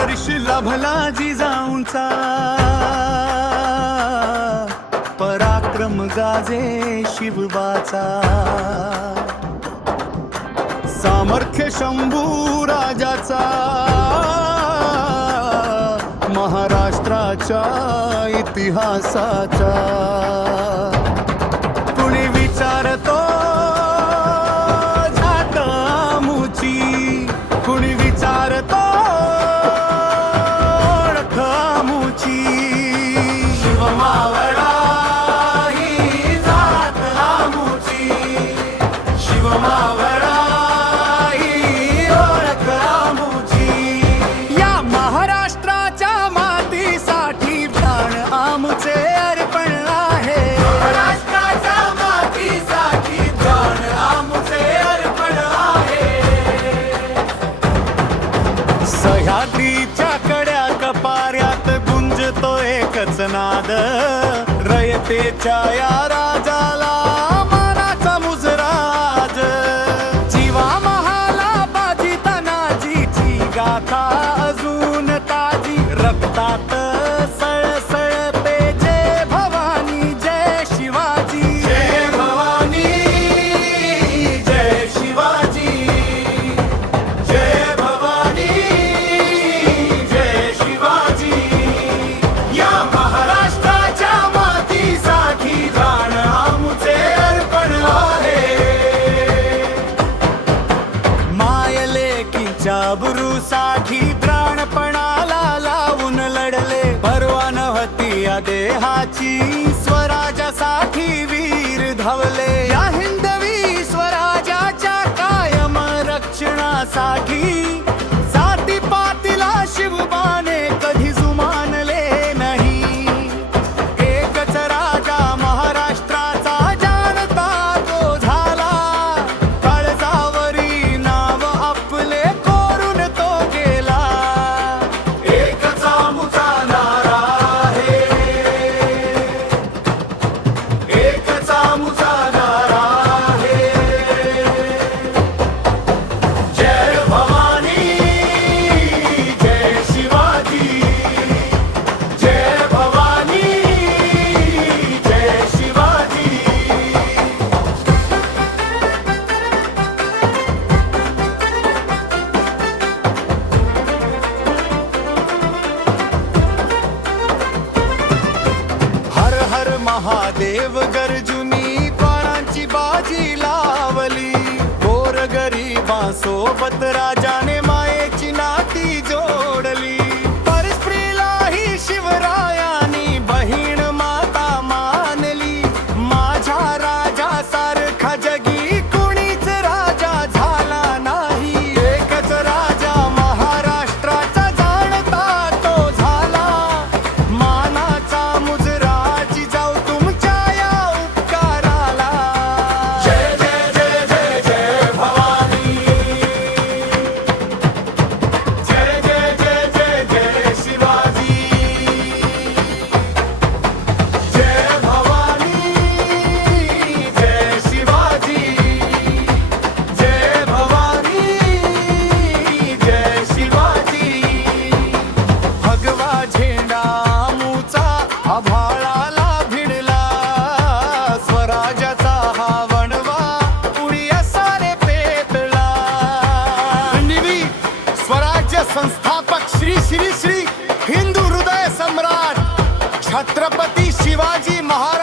आदर्श लाभला जिजाऊंचा, पराक्रम गाजे शिवबाचा, सामर्थ्य शंभू राजाचा, महाराष्ट्राच्या इतिहासाचा. कुणी विचारतो जात आमुची, कुणी विचारतो ओळख आमुची. शिवमावळा ही जात आमुची, शिवमावळा ही ओळख आमुची. या महाराष्ट्राच्या मातीसाठी प्राण आमुचे अर्पण आहे. महाराष्ट्राच्या मातीसाठी प्राण आमुचे अर्पण आहे. सह्याद्रीच्या कड्या कपाऱ्यात गुंजतो एकच नाद, रयतेच्या या राजाला मानाचा मुजराज. जीवा महाला बाजी तानाजीची गाथा अजून ताजी, रक्तात सळसळते जय भवानी जय शिवाजी. जय भवानी जय शिवाजी, जय भवानी जय शिवाजी. या महाराष्ट्राच्या मातीसाठी प्राण आमुचे अर्पण आहे. मायलेकीच्या बुरूसाठी प्राणपणाला लावून लढले, परवा नव्हती या देहाची, स्वराज्यासाठी वीर धावले. या हिंदवी स्वराज्याच्या कायम रक्षणासाठी जातीपातीला शिवबाने कधी जुमानले नाही. एकच राजा महाराष्ट्राचा जाणता तो झाला, काळजावरी नाव आपले कोरून तो गेला. एकच आमुचा नारा आहे, एकच आमुचा नारा आहे. जय भवानी जय शिवाजी, जय भवानी जय शिवाजी. हर हर महादेव गर्जुनी प्राणांची बाजी लावली. गोरगरिबांसोबत राजाने मायेची नाती जोडली. परस्त्रीलाही शिवरायांनी बहीण माता मानली. माझ्या राजासारखा जगी कुणीच राजा झाला नाही. एकच राजा महाराष्ट्राचा जाणता तो झाला, मानाचा मुजराची जाऊ तुमच्या या उपकाराला. जय जय जय जय जय भवानी, जय जय जय जय जय शिवाजी. जय भवानी जय शिवाजी, जय भवानी जय शिवाजी. भगवा झेंडा आमुचा आभाळाला भिडला, स्वराज्याचा हा वणवा उडी सारे पेटला. खंडवी स्वराज्य संस्थापक श्री श्री श्री हिंदू हृदय सम्राट छत्रपती शिवाजी महाराज